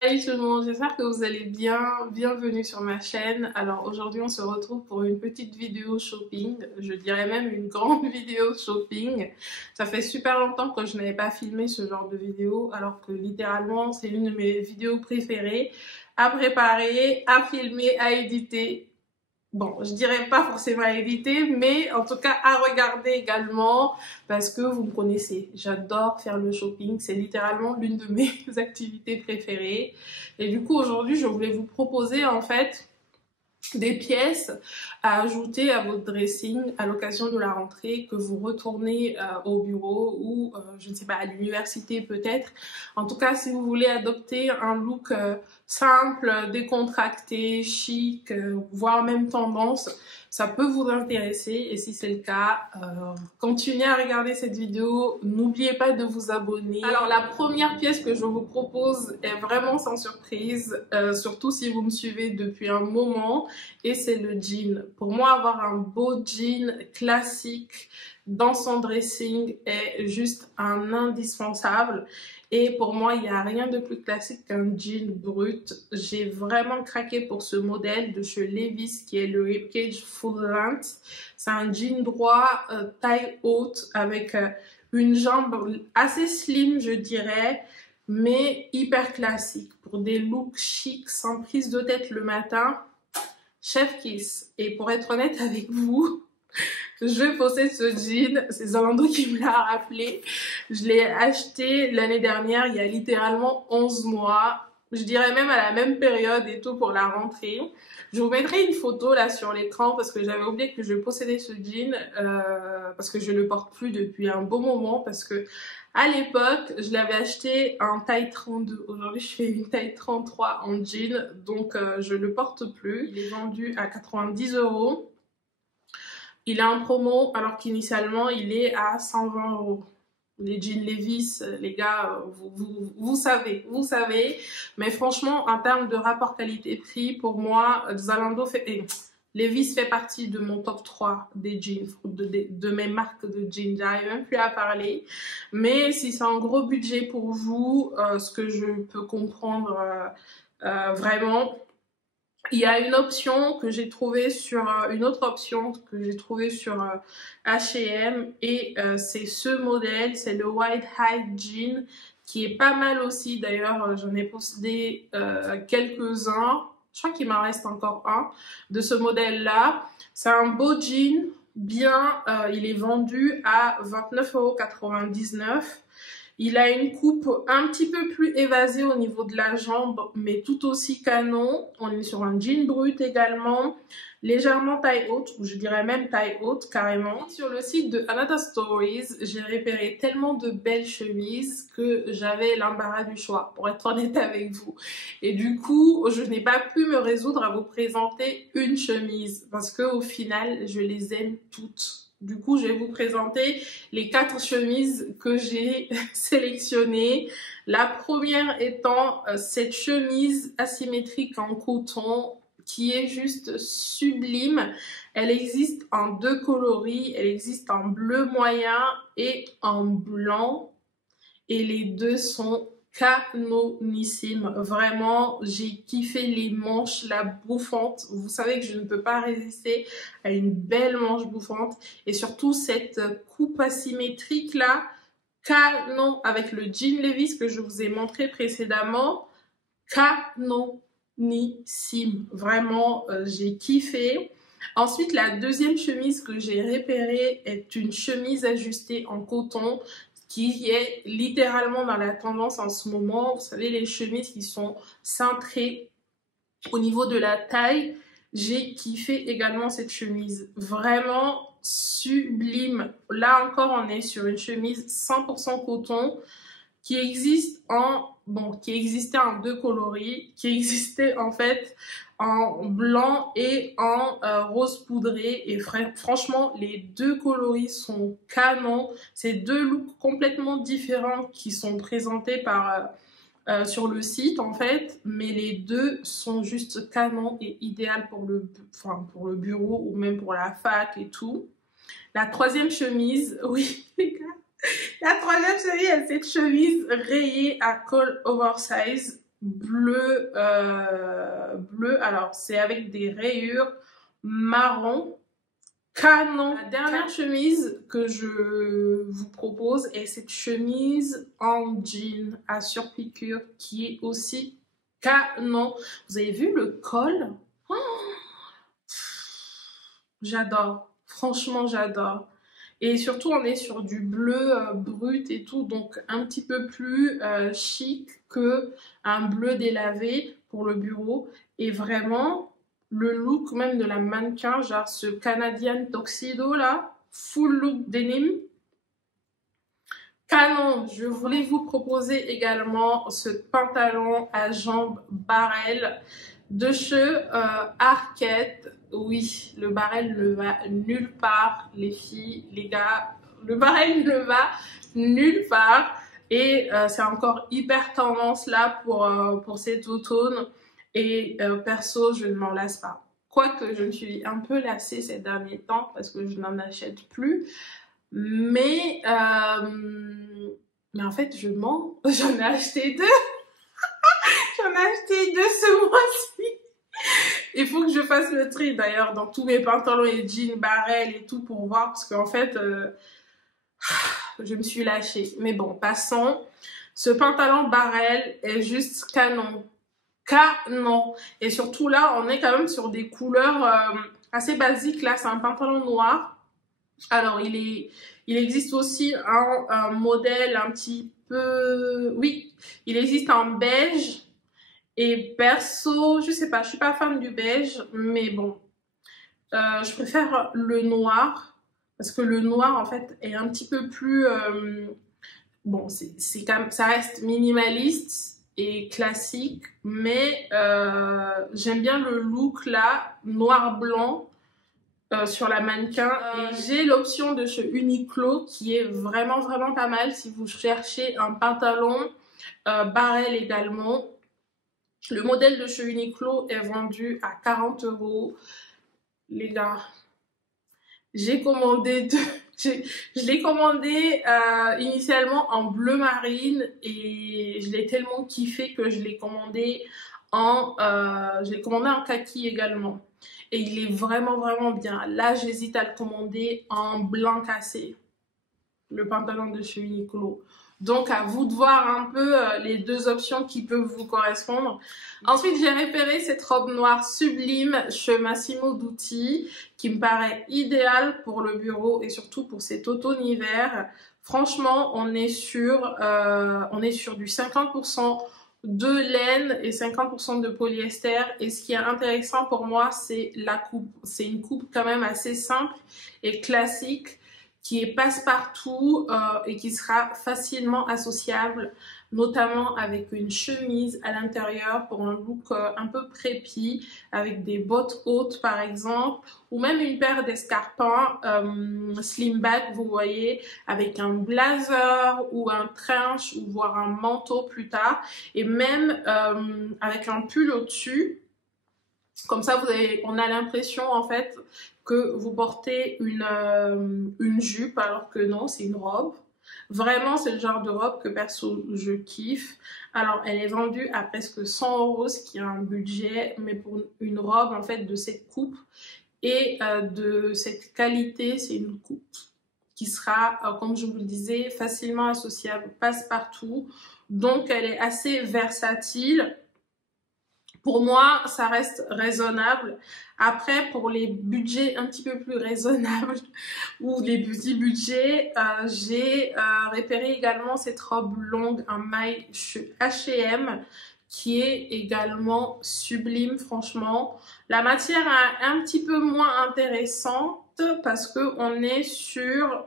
Salut tout le monde, j'espère que vous allez bien. Bienvenue sur ma chaîne. Alors aujourd'hui on se retrouve pour une petite vidéo shopping, je dirais même une grande vidéo shopping. Ça fait super longtemps que je n'avais pas filmé ce genre de vidéo, alors que littéralement c'est l'une de mes vidéos préférées à préparer, à filmer, à éditer. Bon, je dirais pas forcément à éviter, mais en tout cas à regarder également parce que vous me connaissez. J'adore faire le shopping, c'est littéralement l'une de mes activités préférées. Et du coup, aujourd'hui, je voulais vous proposer en fait des pièces à ajouter à votre dressing à l'occasion de la rentrée, que vous retournez au bureau ou je ne sais pas, à l'université peut-être. En tout cas, si vous voulez adopter un look simple, décontracté, chic, voire même tendance, ça peut vous intéresser. Et si c'est le cas, continuez à regarder cette vidéo. N'oubliez pas de vous abonner. Alors la première pièce que je vous propose est vraiment sans surprise, surtout si vous me suivez depuis un moment, et c'est le jean. Pour moi, avoir un beau jean classique dans son dressing est juste un indispensable. Et pour moi, il n'y a rien de plus classique qu'un jean brut. J'ai vraiment craqué pour ce modèle de chez Levi's qui est le Ribcage Full Length. C'est un jean droit, taille haute, avec une jambe assez slim, je dirais, mais hyper classique. Pour des looks chics, sans prise de tête le matin, chef kiss. Et pour être honnête avec vous, je possède ce jean, c'est Zalando qui me l'a rappelé. Je l'ai acheté l'année dernière, il y a littéralement 11 mois. Je dirais même à la même période et tout pour la rentrée. Je vous mettrai une photo là sur l'écran parce que j'avais oublié que je possédais ce jean parce que je le porte plus depuis un bon moment, parce que à l'époque je l'avais acheté en taille 32. Aujourd'hui je fais une taille 33 en jean, donc je le porte plus. Il est vendu à 90 €. Il est en promo alors qu'initialement il est à 120 €. Les jeans Levi's, les gars, vous savez, vous savez. Mais franchement, en termes de rapport qualité-prix, pour moi, Zalando fait... Levi's fait partie de mon top 3 des jeans, de mes marques de jeans. J'arrive même plus à parler. Mais si c'est un gros budget pour vous, ce que je peux comprendre vraiment... Il y a une option que j'ai trouvée sur une autre option que j'ai trouvée sur H&M, et c'est ce modèle, c'est le White High Jean qui est pas mal aussi. D'ailleurs, j'en ai posté quelques-uns. Je crois qu'il m'en reste encore un de ce modèle-là. C'est un beau jean, bien, il est vendu à 29,99 €. Il a une coupe un petit peu plus évasée au niveau de la jambe, mais tout aussi canon. On est sur un jean brut également, légèrement taille haute, ou je dirais même taille haute carrément. Sur le site de Another Stories, j'ai repéré tellement de belles chemises que j'avais l'embarras du choix, pour être honnête avec vous. Et du coup, je n'ai pas pu me résoudre à vous présenter une chemise, parce qu'au final, je les aime toutes. Du coup, je vais vous présenter les 4 chemises que j'ai sélectionnées. La première étant cette chemise asymétrique en coton qui est juste sublime. Elle existe en 2 coloris. Elle existe en bleu moyen et en blanc. Et les deux sont canonissime. Vraiment, j'ai kiffé les manches, la bouffante. Vous savez que je ne peux pas résister à une belle manche bouffante. Et surtout, cette coupe asymétrique là, canon, avec le jean Levi's que je vous ai montré précédemment. Canonissime. Vraiment, j'ai kiffé. Ensuite, la deuxième chemise que j'ai repérée est une chemise ajustée en coton, qui est littéralement dans la tendance en ce moment. Vous savez, les chemises qui sont cintrées au niveau de la taille. J'ai kiffé également cette chemise. Vraiment sublime. Là encore, on est sur une chemise 100% coton qui existe qui existait en 2 coloris, qui existait en fait en blanc et en rose poudré. Et franchement, les 2 coloris sont canons. C'est 2 looks complètement différents qui sont présentés sur le site en fait, mais les 2 sont juste canons et idéal pour le bureau ou même pour la fac et tout. La troisième chemise, oui les gars, la troisième chemise, est cette chemise rayée à col oversize. bleu, bleu. Alors, c'est avec des rayures marron. Canon. La dernière chemise que je vous propose est cette chemise en jean à surpiqûre qui est aussi canon. Vous avez vu le col? Oh, j'adore. Franchement, j'adore. Et surtout, on est sur du bleu brut et tout, donc un petit peu plus chic que un bleu délavé pour le bureau. Et vraiment, le look même de la mannequin, genre ce Canadian Tuxedo là, full look denim, canon. Je voulais vous proposer également ce pantalon à jambes barrel de chez Arket. Oui, le barrel ne va nulle part, les filles, les gars. Le barrel ne va nulle part. Et c'est encore hyper tendance là pour cet automne. Et perso, je ne m'en lasse pas. Quoique je me suis un peu lassée ces derniers temps parce que je n'en achète plus. Mais en fait, je mens. J'en ai acheté deux. J'en ai acheté deux ce mois-ci. Il faut que je fasse le tri d'ailleurs dans tous mes pantalons et jeans, barrel et tout pour voir parce qu'en fait, je me suis lâchée. Mais bon, passons. Ce pantalon barrel est juste canon. Canon. Et surtout là, on est quand même sur des couleurs assez basiques. Là, c'est un pantalon noir. Alors, il existe aussi un modèle un petit peu... Oui, il existe en beige. Et perso, je sais pas, je suis pas fan du beige, mais bon, je préfère le noir parce que le noir en fait est un petit peu plus, bon, c'est quand même, ça reste minimaliste et classique, mais j'aime bien le look là, noir-blanc sur la mannequin. Et j'ai l'option de chez Uniqlo qui est vraiment vraiment pas mal si vous cherchez un pantalon barrel également. Le modèle de chez Uniqlo est vendu à 40 €. Les gars, j'ai commandé deux. Je l'ai commandé initialement en bleu marine et je l'ai tellement kiffé que je l'ai commandé en kaki également. Et il est vraiment vraiment bien. Là, j'hésite à le commander en blanc cassé, le pantalon de chez Uniqlo. Donc, à vous de voir un peu les deux options qui peuvent vous correspondre. Ensuite, j'ai repéré cette robe noire sublime chez Massimo Dutti qui me paraît idéale pour le bureau et surtout pour cet automne-hiver. Franchement, on est sur du 50% de laine et 50% de polyester. Et ce qui est intéressant pour moi, c'est la coupe. C'est une coupe quand même assez simple et classique, qui est passe-partout et qui sera facilement associable, notamment avec une chemise à l'intérieur pour un look un peu prépi, avec des bottes hautes par exemple, ou même une paire d'escarpins slim back, vous voyez, avec un blazer ou un trench ou voire un manteau plus tard, et même avec un pull au-dessus. Comme ça, on a l'impression en fait que vous portez une jupe alors que non, c'est une robe. Vraiment, c'est le genre de robe que perso, je kiffe. Alors, elle est vendue à presque 100 €, ce qui est un budget, mais pour une robe en fait de cette coupe et de cette qualité, c'est une coupe qui sera, comme je vous le disais, facilement associable, passe-partout. Donc, elle est assez versatile. Pour moi, ça reste raisonnable. Après, pour les budgets un petit peu plus raisonnables ou les petits budgets, j'ai repéré également cette robe longue en maille chez H&M qui est également sublime, franchement. La matière est un petit peu moins intéressante parce que on est sur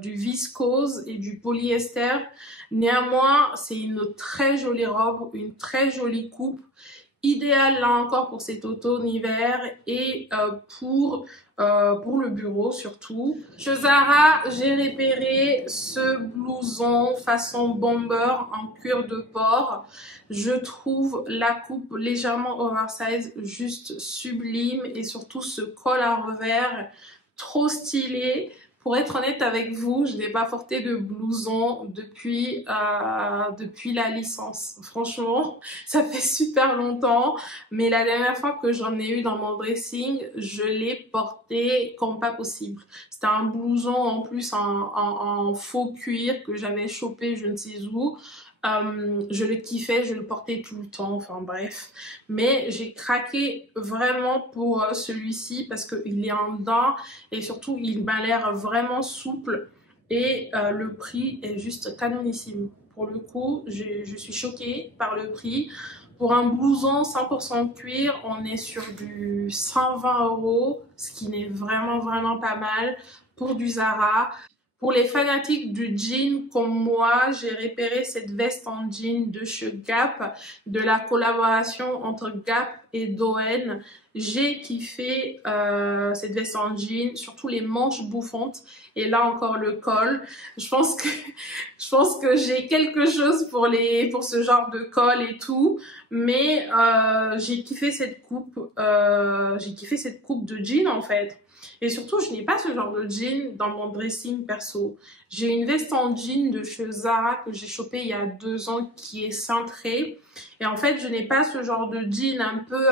du viscose et du polyester. Néanmoins, c'est une très jolie robe, une très jolie coupe, idéale là encore pour cet automne-hiver et pour le bureau surtout. Chez Zara, j'ai repéré ce blouson façon bomber en cuir de porc. Je trouve la coupe légèrement oversize juste sublime et surtout ce col à revers trop stylé Pour être honnête avec vous, je n'ai pas porté de blouson depuis la licence. Franchement, ça fait super longtemps. Mais la dernière fois que j'en ai eu dans mon dressing, je l'ai porté comme pas possible. C'était un blouson en plus en faux cuir que j'avais chopé je ne sais où. Je le kiffais, je le portais tout le temps, enfin bref. Mais j'ai craqué vraiment pour celui-ci parce qu'il est en daim et surtout il m'a l'air vraiment souple et le prix est juste canonissime. Pour le coup, je suis choquée par le prix. Pour un blouson 100% cuir, on est sur du 120 €, ce qui n'est vraiment pas mal pour du Zara. Pour les fanatiques du jean comme moi, j'ai repéré cette veste en jean de chez Gap, de la collaboration entre Gap et Doen. J'ai kiffé cette veste en jean, surtout les manches bouffantes et là encore le col. Je pense que j'ai quelque chose pour ce genre de col et tout, mais j'ai kiffé cette coupe de jean en fait. Et surtout, je n'ai pas ce genre de jean dans mon dressing perso. J'ai une veste en jean de chez Zara que j'ai chopée il y a 2 ans qui est cintrée. Et en fait, je n'ai pas ce genre de jean un peu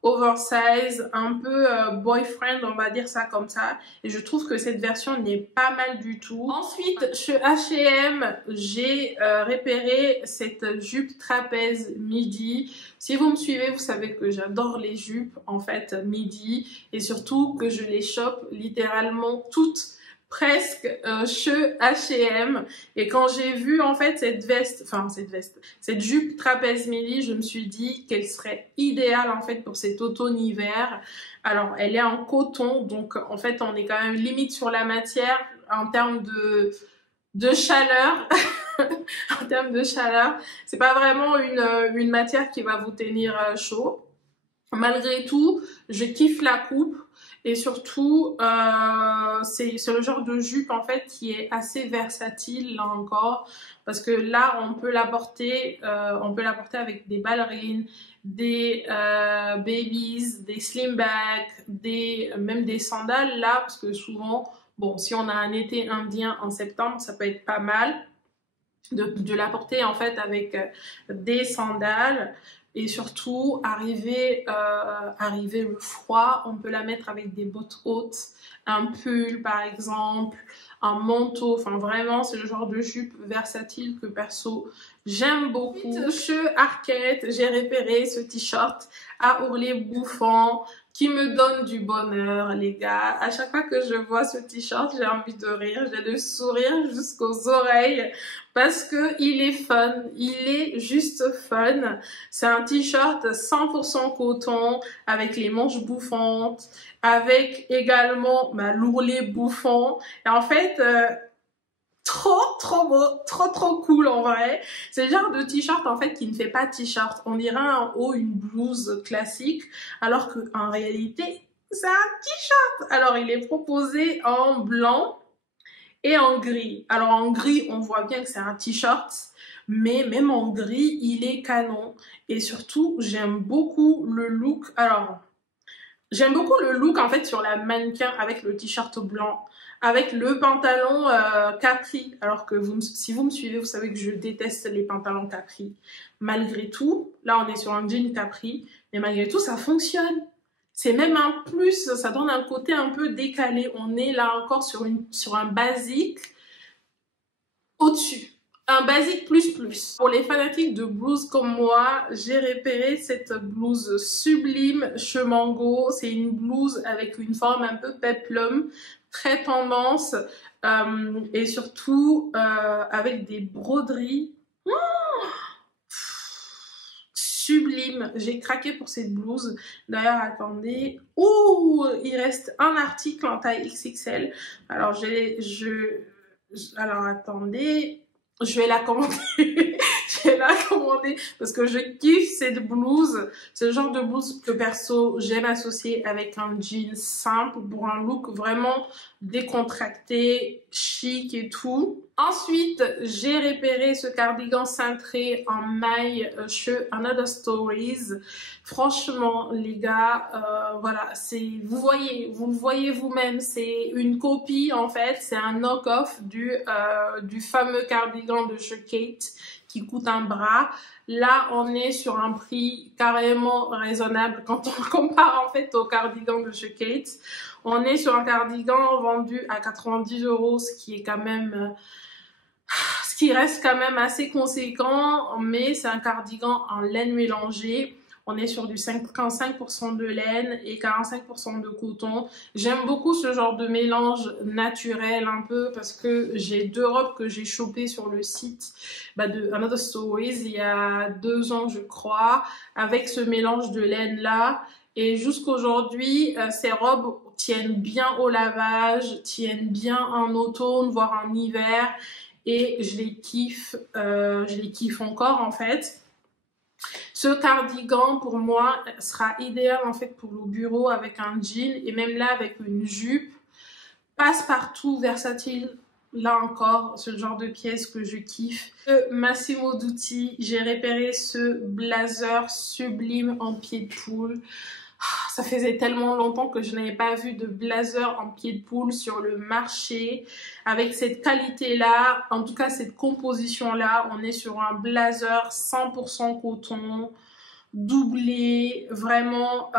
oversize, un peu boyfriend, on va dire ça comme ça. Et je trouve que cette version n'est pas mal du tout. Ensuite, chez H&M, j'ai repéré cette jupe trapèze midi. Si vous me suivez, vous savez que j'adore les jupes en fait midi et surtout que je les chope littéralement toutes presque chez H&M. Et quand j'ai vu en fait cette jupe trapèze midi, je me suis dit qu'elle serait idéale en fait pour cet automne-hiver. Alors elle est en coton, donc en fait on est quand même limite sur la matière en termes de chaleur. En termes de chaleur, c'est pas vraiment une matière qui va vous tenir chaud. Malgré tout, je kiffe la coupe. Et surtout, c'est le genre de jupe en fait qui est assez versatile là encore, parce que là on peut la porter avec des ballerines, des babies, des slim bags, même des sandales là, parce que souvent, bon, si on a un été indien en septembre, ça peut être pas mal de la porter en fait avec des sandales. Et surtout, arriver le froid, on peut la mettre avec des bottes hautes, un pull par exemple, un manteau. Enfin vraiment, c'est le genre de jupe versatile que perso, j'aime beaucoup. Chez Arket, j'ai repéré ce t-shirt à ourlet bouffant qui me donne du bonheur, les gars. À chaque fois que je vois ce t-shirt, j'ai envie de rire, j'ai le sourire jusqu'aux oreilles parce que il est fun, il est juste fun. C'est un t-shirt 100% coton avec les manches bouffantes, avec également l'ourlet bouffant. Et en fait, trop beau, trop cool en vrai. C'est le genre de t-shirt en fait qui ne fait pas t-shirt. On dirait un haut, une blouse classique, alors qu'en réalité, c'est un t-shirt. Alors il est proposé en blanc et en gris. Alors en gris, on voit bien que c'est un t-shirt, mais même en gris, il est canon. Et surtout, j'aime beaucoup le look. Alors, j'aime beaucoup le look en fait sur la mannequin avec le t-shirt blanc, avec le pantalon capri. Alors que si vous me suivez, vous savez que je déteste les pantalons capri. Malgré tout, là on est sur un jean capri, mais malgré tout ça fonctionne. C'est même un plus, ça donne un côté un peu décalé. On est là encore sur un basique au-dessus. Un basique plus. Pour les fanatiques de blouses comme moi, j'ai repéré cette blouse sublime chez Mango. C'est une blouse avec une forme un peu peplum, très tendance et surtout avec des broderies. Sublime, j'ai craqué pour cette blouse. D'ailleurs, attendez. Ouh, il reste un article en taille XXL. Alors, alors attendez. Je vais la commenter. Je J'ai là commandé parce que je kiffe cette blouse. C'est le genre de blouse que perso j'aime associer avec un jean simple pour un look vraiment décontracté, chic et tout. Ensuite, j'ai repéré ce cardigan cintré en maille chez Another Stories. Franchement, les gars, voilà, vous le voyez vous-même, c'est une copie en fait, c'est un knock-off du fameux cardigan de chez Kate qui coûte un bras. Là, on est sur un prix carrément raisonnable quand on le compare en fait au cardigan de chez Kate. On est sur un cardigan vendu à 90 €, ce qui reste quand même assez conséquent, mais c'est un cardigan en laine mélangée. On est sur du 55% de laine et 45% de coton. J'aime beaucoup ce genre de mélange naturel un peu parce que j'ai 2 robes que j'ai chopées sur le site de Another Stories il y a 2 ans je crois, avec ce mélange de laine là. Et jusqu'aujourd'hui, ces robes tiennent bien au lavage, tiennent bien en automne, voire en hiver. Et je les kiffe encore en fait. Ce cardigan pour moi sera idéal en fait pour le bureau avec un jean et même là avec une jupe. Passe-partout, versatile. Là encore, c'est le genre de pièce que je kiffe. Massimo Dutti, j'ai repéré ce blazer sublime en pied de poule. Ça faisait tellement longtemps que je n'avais pas vu de blazer en pied de poule sur le marché avec cette qualité-là, en tout cas cette composition-là. On est sur un blazer 100% coton, doublé, vraiment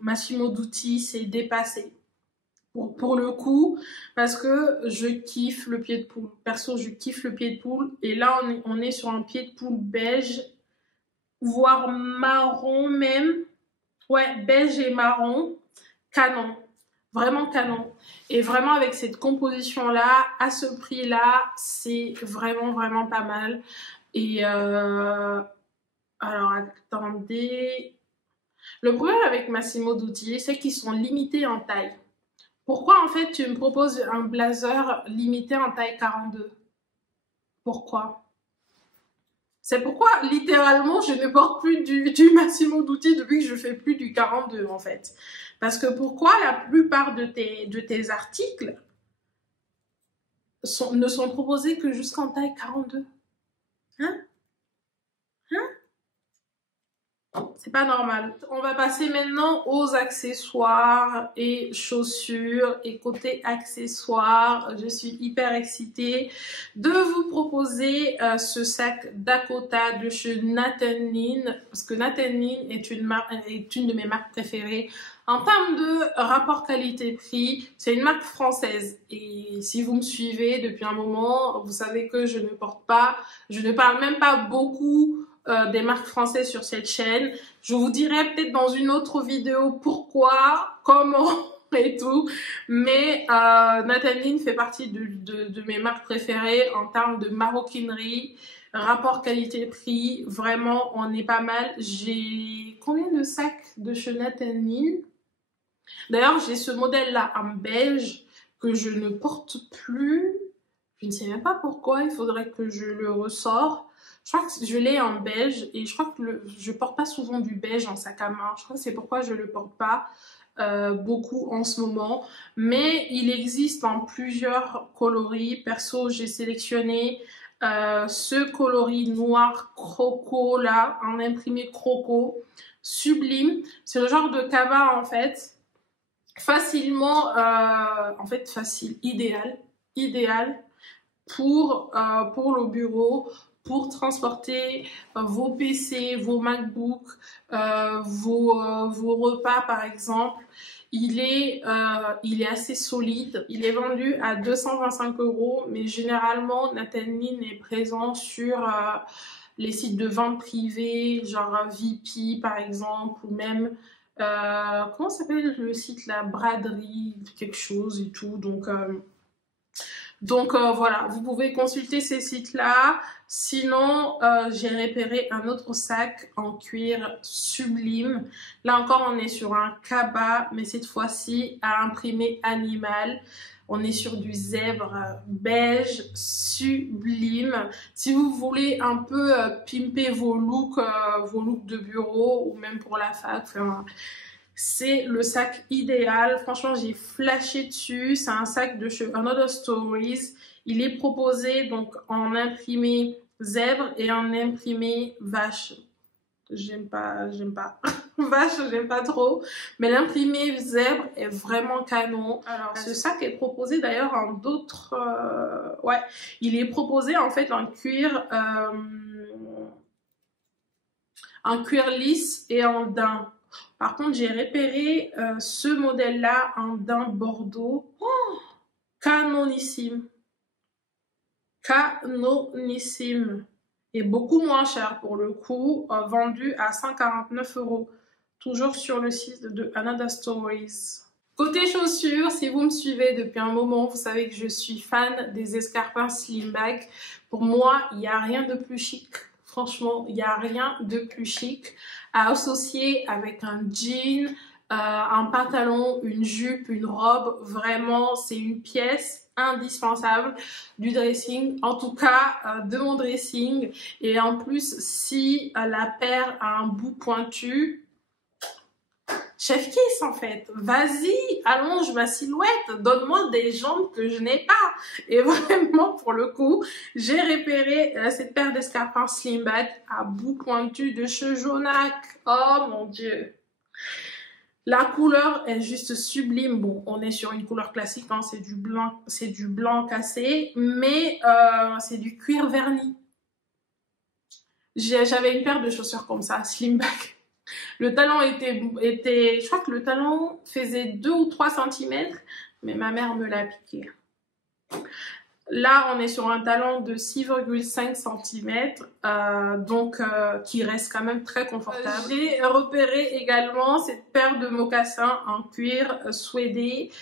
Massimo Dutti, c'est dépassé. Pour le coup, parce que je kiffe le pied de poule. Perso, je kiffe le pied de poule. Et là, on est sur un pied de poule beige, voire marron même. Ouais, beige et marron, canon, vraiment canon. Et vraiment avec cette composition-là, à ce prix-là, c'est vraiment pas mal. Et alors attendez. Le problème avec Massimo Dutti, c'est qu'ils sont limités en taille. Pourquoi en fait tu me proposes un blazer limité en taille 42? Pourquoi? C'est pourquoi, littéralement, je ne porte plus du Massimo Dutti depuis que je fais plus du 42, en fait. Parce que pourquoi la plupart de tes articles ne sont proposés que jusqu'en taille 42? Hein? C'est pas normal. On va passer maintenant aux accessoires et chaussures. Et côté accessoires, je suis hyper excitée de vous proposer ce sac Dakota de chez Nathan Lean. Parce que Nathan Lean est une de mes marques préférées. En termes de rapport qualité-prix, c'est une marque française. Et si vous me suivez depuis un moment, vous savez que je ne parle même pas beaucoup des marques françaises sur cette chaîne. Je vous dirai peut-être dans une autre vidéo pourquoi, comment et tout. Mais Nathan Lean fait partie de mes marques préférées en termes de maroquinerie, rapport qualité-prix. Vraiment, on est pas mal. J'ai combien de sacs de chez Nathan Lean? D'ailleurs, j'ai ce modèle-là en beige que je ne porte plus. Je ne sais même pas pourquoi. Il faudrait que je le ressors. Je crois que je l'ai en beige et je crois que je porte pas souvent du beige en sac à main. Je crois que c'est pourquoi je le porte pas beaucoup en ce moment. Mais il existe en plusieurs coloris. Perso, j'ai sélectionné ce coloris noir croco là, en imprimé croco. Sublime. C'est le genre de cabas en fait. Facilement, facile, idéal pour le bureau, pour transporter vos PC, vos MacBook, vos repas par exemple. Il est assez solide. Il est vendu à 225 €, mais généralement Nathan Lean est présent sur les sites de vente privée, genre VP par exemple, ou même comment s'appelle le site là, Braderie, quelque chose et tout. Donc voilà, vous pouvez consulter ces sites-là. Sinon, j'ai repéré un autre sac en cuir sublime. Là encore, on est sur un cabas, mais cette fois-ci à imprimer animal. On est sur du zèbre beige sublime. Si vous voulez un peu pimper vos looks de bureau ou même pour la fac, enfin, c'est le sac idéal. Franchement, j'ai flashé dessus. C'est un sac de chez Another Stories. Il est proposé donc en imprimé zèbre et en imprimé vache. J'aime pas. Vache, j'aime pas trop. Mais l'imprimé zèbre est vraiment canon. Alors, ce sac est proposé d'ailleurs en d'autres... ouais, il est proposé en fait en cuir lisse et en daim. Par contre, j'ai repéré ce modèle-là en daim bordeaux. Oh, canonissime. Canonissime. Et beaucoup moins cher pour le coup, vendu à 149 €. Toujours sur le site de Another Stories. Côté chaussures, si vous me suivez depuis un moment, vous savez que je suis fan des escarpins Slimback. Pour moi, il n'y a rien de plus chic. Franchement, il n'y a rien de plus chic à associer avec un jean, un pantalon, une jupe, une robe. Vraiment, c'est une pièce indispensable du dressing, en tout cas de mon dressing. Et en plus, si la paire a un bout pointu, chef kiss en fait, vas-y, allonge ma silhouette, donne-moi des jambes que je n'ai pas. Et vraiment pour le coup, j'ai repéré cette paire d'escarpins Slimback à bout pointu de chez Jonac. Oh mon dieu, la couleur est juste sublime. Bon, on est sur une couleur classique, hein, c'est du blanc cassé, mais c'est du cuir verni. J'avais une paire de chaussures comme ça, Slimback. Le talon était, je crois que le talon faisait 2 ou 3 cm, mais ma mère me l'a piqué. Là, on est sur un talon de 6,5 cm, donc qui reste quand même très confortable. J'ai repéré également cette paire de mocassins en cuir suédé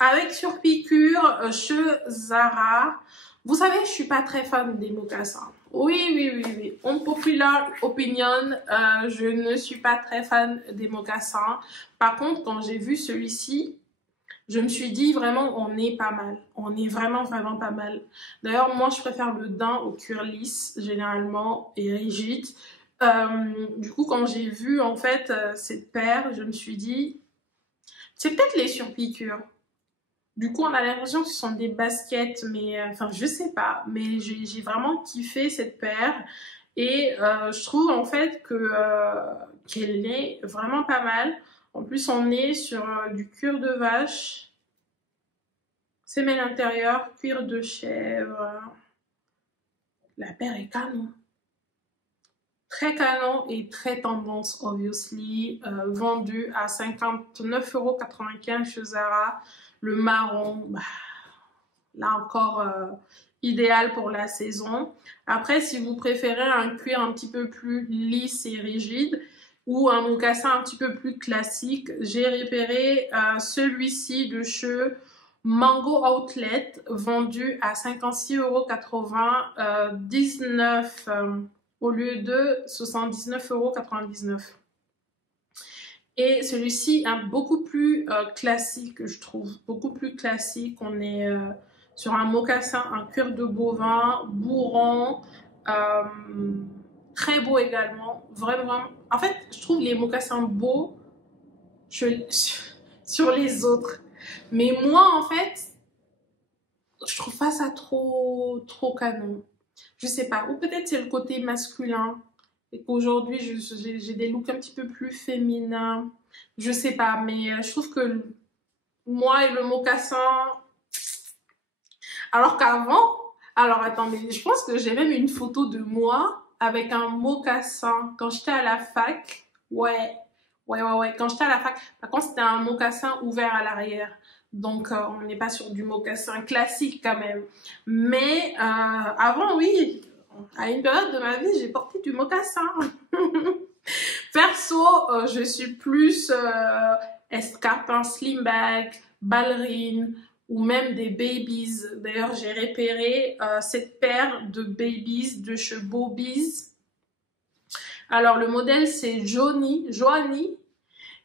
avec surpiqûre chez Zara. Vous savez, je suis pas très fan des mocassins. Oui. Unpopular opinion, je ne suis pas très fan des mocassins. Par contre, quand j'ai vu celui-ci, je me suis dit vraiment, on est pas mal. On est vraiment pas mal. D'ailleurs, moi, je préfère le daim au cuir lisse, généralement, et rigide. Du coup, quand j'ai vu, en fait, cette paire, je me suis dit, c'est peut-être les surpiqûres. Du coup, on a l'impression que ce sont des baskets, mais enfin, je sais pas. Mais j'ai vraiment kiffé cette paire. Et je trouve en fait qu'elle est vraiment pas mal. En plus, on est sur du cuir de vache. Semelle intérieure, cuir de chèvre. La paire est canon. Très canon et très tendance, obviously. Vendu à 59,95 € chez Zara. Le marron, bah, là encore, idéal pour la saison. Après, si vous préférez un cuir un petit peu plus lisse et rigide ou un mocassin un petit peu plus classique, j'ai repéré celui-ci de chez Mango Outlet, vendu à 56,80 €, 19 au lieu de 79,99 €. Et celui-ci est beaucoup plus classique, je trouve. Beaucoup plus classique. On est sur un mocassin, un cuir de bovin, bourron, très beau également. Vraiment. En fait, je trouve les mocassins beaux sur les autres. Mais moi, en fait, je trouve pas ça trop canon. Je sais pas. Ou peut-être c'est le côté masculin. Et qu'aujourd'hui, j'ai des looks un petit peu plus féminins. Je sais pas, mais je trouve que moi et le mocassin... Alors qu'avant... Alors, attendez, je pense que j'ai même une photo de moi avec un mocassin quand j'étais à la fac. Ouais. Quand j'étais à la fac, par contre, c'était un mocassin ouvert à l'arrière. Donc, on n'est pas sur du mocassin classique quand même. Mais avant, oui... À une période de ma vie, j'ai porté du mocassin. Perso, je suis plus escarpin Slimback, ballerine ou même des babies. D'ailleurs, j'ai repéré cette paire de babies de chez Bobies. Alors, le modèle, c'est Joanie.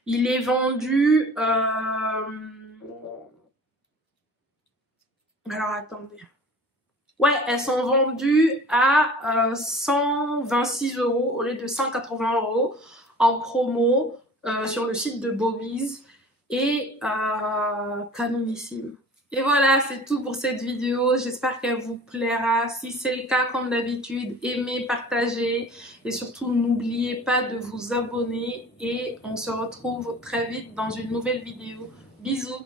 Il est vendu Alors attendez. Ouais, elles sont vendues à 126 € au lieu de 180 € en promo sur le site de Bobies et canonissime. Et voilà, c'est tout pour cette vidéo. J'espère qu'elle vous plaira. Si c'est le cas, comme d'habitude, aimez, partagez et surtout n'oubliez pas de vous abonner et on se retrouve très vite dans une nouvelle vidéo. Bisous!